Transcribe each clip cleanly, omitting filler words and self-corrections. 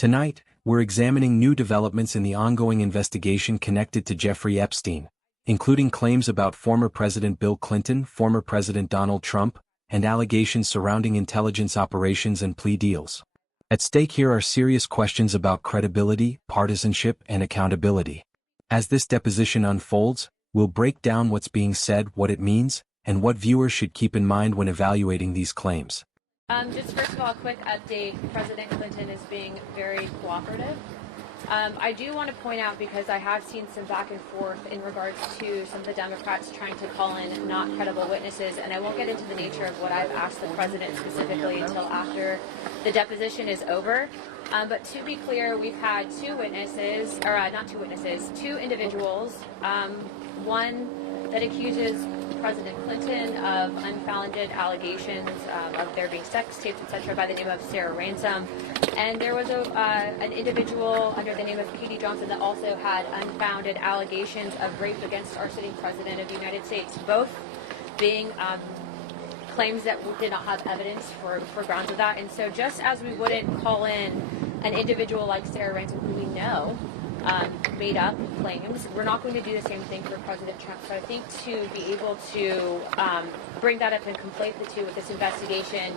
Tonight, we're examining new developments in the ongoing investigation connected to Jeffrey Epstein, including claims about former President Bill Clinton, former President Donald Trump, and allegations surrounding intelligence operations and plea deals. At stake here are serious questions about credibility, partisanship, and accountability. As this deposition unfolds, we'll break down what's being said, what it means, and what viewers should keep in mind when evaluating these claims. Just first of all, a quick update. President Clinton is being very cooperative. I do want to point out, because I have seen some back and forth in regards to some of the Democrats trying to call in not credible witnesses, and I won't get into the nature of what I've asked the president specifically until after the deposition is over. But to be clear, we've had two individuals. One that accuses President Clinton of unfounded allegations of there being sex tapes, etc., by the name of Sarah Ransom. And there was an individual under the name of Katie Johnson that also had unfounded allegations of rape against our sitting President of the United States, both being claims that we did not have evidence for grounds of that. And so just as we wouldn't call in an individual like Sarah Ransom, who we know made up claims, we're not going to do the same thing for President Trump. So I think to be able to bring that up and conflate the two with this investigation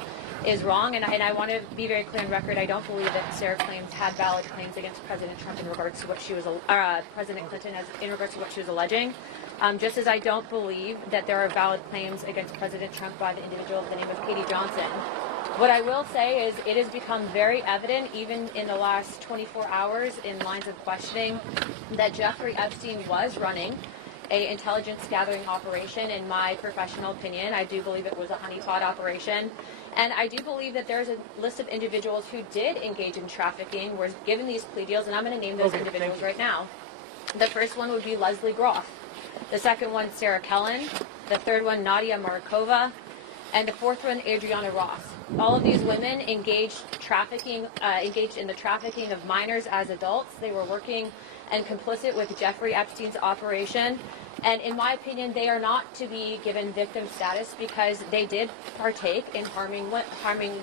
is wrong. And I want to be very clear on record. I don't believe that Sarah claims had valid claims against President Trump in regards to what she was, President Clinton in regards to what she was alleging. Just as I don't believe that there are valid claims against President Trump by the individual with the name of Katie Johnson. What I will say is it has become very evident, even in the last 24 hours in lines of questioning, that Jeffrey Epstein was running an intelligence gathering operation. In my professional opinion, I do believe it was a honeypot operation. And I do believe that there's a list of individuals who did engage in trafficking, were given these plea deals, and I'm going to name those individuals right now. The first one would be Leslie Groff. The second one, Sarah Kellen. The third one, Nadia Markova. And the fourth one, Adriana Ross. All of these women engaged in the trafficking of minors as adults. They were working and complicit with Jeffrey Epstein's operation. And in my opinion, they are not to be given victim status because they did partake in harming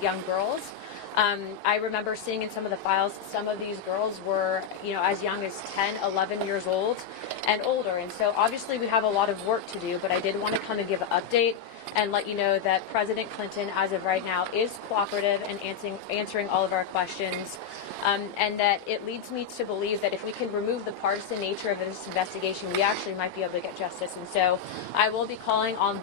young girls. I remember seeing in some of the files, some of these girls were, as young as 10, 11 years old and older. And so obviously we have a lot of work to do, but I did want to come and give an update and let you know that President Clinton, as of right now, is cooperative and answering all of our questions, and that it leads me to believe that if we can remove the partisan nature of this investigation, we actually might be able to get justice. And so I will be calling on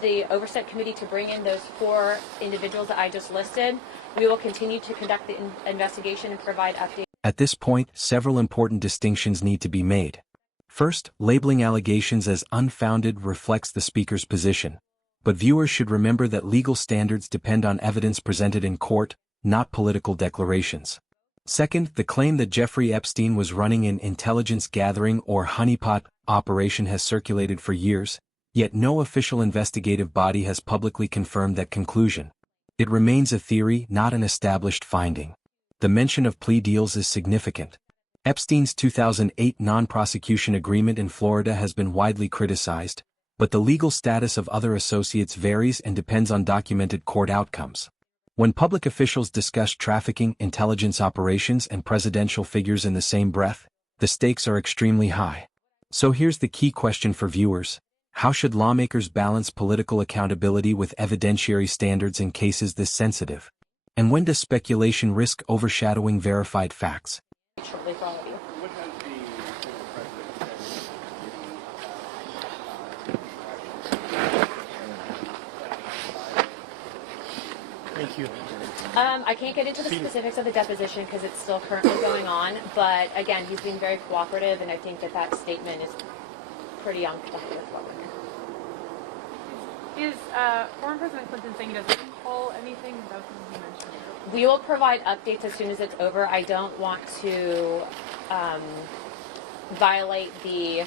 the Oversight Committee to bring in those 4 individuals that I just listed. We will continue to conduct the investigation and provide updates. At this point, several important distinctions need to be made. First, labeling allegations as unfounded reflects the speaker's position. But viewers should remember that legal standards depend on evidence presented in court, not political declarations. Second, the claim that Jeffrey Epstein was running an intelligence gathering or honeypot operation has circulated for years, yet no official investigative body has publicly confirmed that conclusion. It remains a theory, not an established finding. The mention of plea deals is significant. Epstein's 2008 non-prosecution agreement in Florida has been widely criticized, but the legal status of other associates varies and depends on documented court outcomes. When public officials discuss trafficking, intelligence operations, and presidential figures in the same breath, the stakes are extremely high. So here's the key question for viewers: how should lawmakers balance political accountability with evidentiary standards in cases this sensitive? And when does speculation risk overshadowing verified facts? Shortly for all of you. What has the president said? Thank you. I can't get into the specifics of the deposition because it's still currently going on, but again, he's being very cooperative, and I think that statement is pretty on point with what we're doing. Is former President Clinton saying he doesn't recall anything? That's something he mentioned. We will provide updates as soon as it's over. I don't want to violate the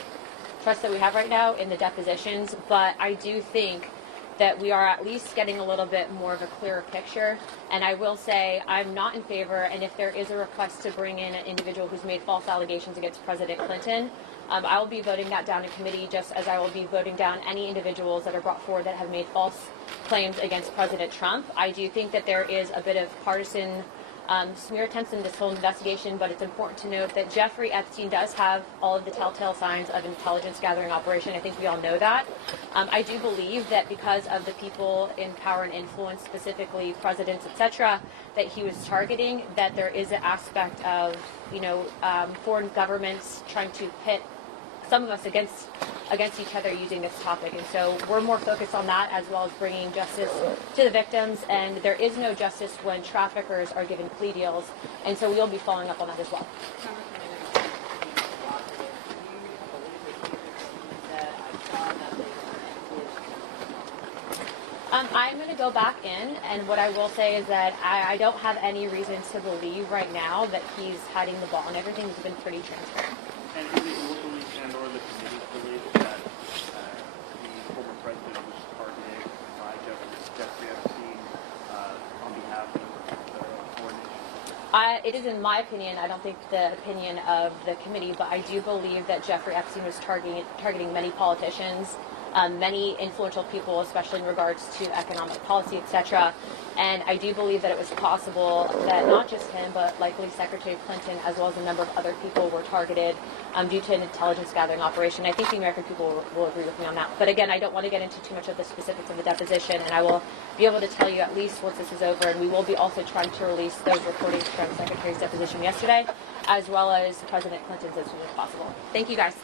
trust that we have right now in the depositions, but I do think that we are at least getting a little bit more of a clearer picture. And I will say I'm not in favor, and if there is a request to bring in an individual who's made false allegations against President Clinton, I will be voting that down in committee, just as I will be voting down any individuals that are brought forward that have made false claims against President Trump. I do think that there is a bit of partisan smear attempts in this whole investigation, but it's important to note that Jeffrey Epstein does have all of the telltale signs of intelligence gathering operation. I think we all know that. I do believe that because of the people in power and influence, specifically presidents, etc., that he was targeting, that there is an aspect of, foreign governments trying to pit some of us against each other using this topic. And so we're more focused on that, as well as bringing justice to the victims. And there is no justice when traffickers are given plea deals. And so we'll be following up on that as well. I'm going to go back in, and what I will say is that I don't have any reason to believe right now that he's hiding the ball, and everything's been pretty transparent. And is it your belief and or the committee's belief that the former president was targeted by Jeffrey Epstein on behalf of the foreign nation? It is in my opinion. I don't think the opinion of the committee, but I do believe that Jeffrey Epstein was targeting many politicians, many influential people, especially in regards to economic policy, etc. And I do believe that it was possible that not just him, but likely Secretary Clinton, as well as a number of other people, were targeted due to an intelligence gathering operation. I think the American people will agree with me on that. But again, I don't want to get into too much of the specifics of the deposition, and I will be able to tell you at least once this is over. And we will be also trying to release those recordings from the Secretary's deposition yesterday, as well as President Clinton's as soon as possible. Thank you, guys.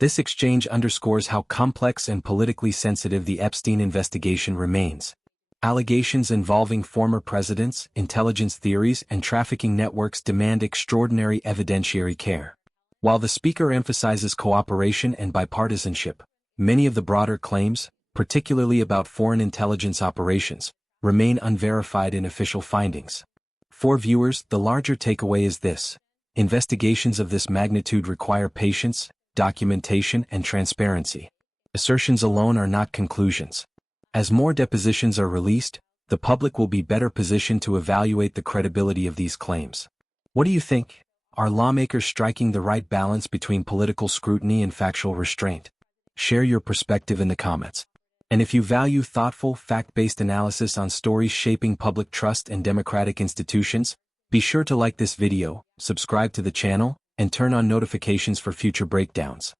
This exchange underscores how complex and politically sensitive the Epstein investigation remains. Allegations involving former presidents, intelligence theories, and trafficking networks demand extraordinary evidentiary care. While the Speaker emphasizes cooperation and bipartisanship, many of the broader claims, particularly about foreign intelligence operations, remain unverified in official findings. For viewers, the larger takeaway is this: investigations of this magnitude require patience, documentation, and transparency. Assertions alone are not conclusions. As more depositions are released, the public will be better positioned to evaluate the credibility of these claims. What do you think? Are lawmakers striking the right balance between political scrutiny and factual restraint? Share your perspective in the comments. And if you value thoughtful, fact-based analysis on stories shaping public trust and democratic institutions, be sure to like this video, subscribe to the channel, and turn on notifications for future breakdowns.